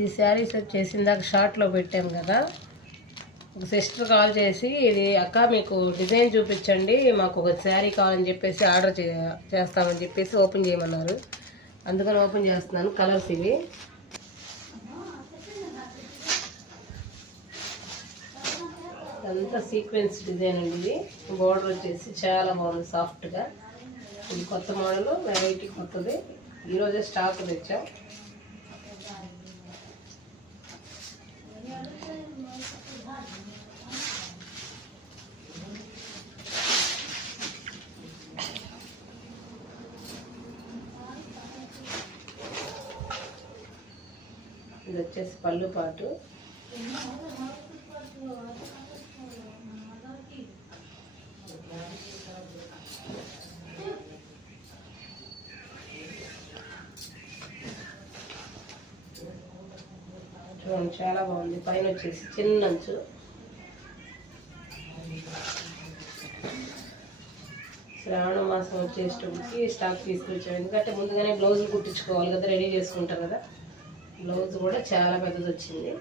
ఈ శారీస్ వచ్చేసి ఇందాక షార్ట్లో పెట్టాం కదా, ఒక సిస్టర్ కాల్ చేసి ఇది అక్క మీకు డిజైన్ చూపించండి, మాకు ఒక శారీ కావాలని చెప్పేసి ఆర్డర్ చేస్తామని చెప్పేసి ఓపెన్ చేయమన్నారు. అందుకని ఓపెన్ చేస్తున్నాను. కలర్స్ ఇవి. అంతా సీక్వెన్స్ డిజైన్ అండి. ఇది బోర్డర్ వచ్చేసి చాలా బాగుంది, సాఫ్ట్గా. ఇది కొత్త మోడల్, వెరైటీ కొత్తది. ఈరోజే స్టాక్ తెచ్చాం. ఇది వచ్చేసి పళ్ళు పాటు. చూడండి చాలా బాగుంది. పైన వచ్చేసి చిన్న అంచు. శ్రావణ మాసం వచ్చేటప్పటికి స్టాక్ తీసుకొచ్చాం. ఎందుకంటే ముందుగానే బ్లౌజులు కుట్టించుకోవాలి కదా, రెడీ చేసుకుంటారు కదా. బ్లౌజ్ కూడా చాలా పెద్దది వచ్చింది.